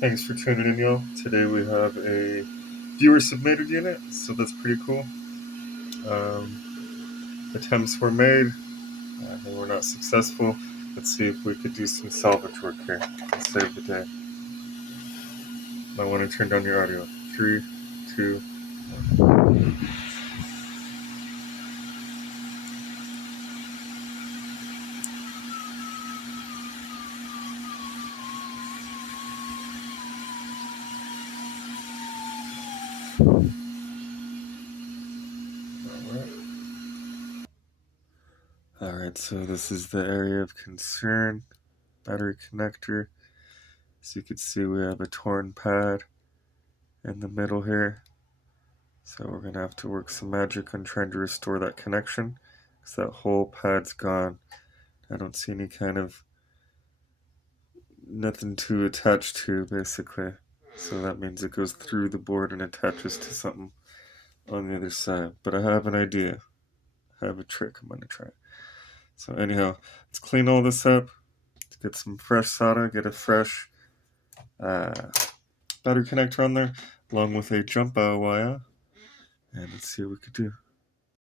Thanks for tuning in, y'all. Today we have a viewer submitted unit, so that's pretty cool. Attempts were made, they were not successful. Let's see if we could do some salvage work here and save the day. I want to turn down your audio. 3, 2, 1. Alright, so this is the area of concern. Battery connector. So you can see we have a torn pad in the middle here. So we're going to have to work some magic on trying to restore that connection, because that whole pad's gone. I don't see any kind of nothing to attach to, basically. So that means it goes through the board and attaches to something on the other side. But I have an idea. I have a trick I'm going to try. So anyhow, let's clean all this up. Let's get some fresh solder, get a fresh battery connector on there, along with a jump wire. And let's see what we could do.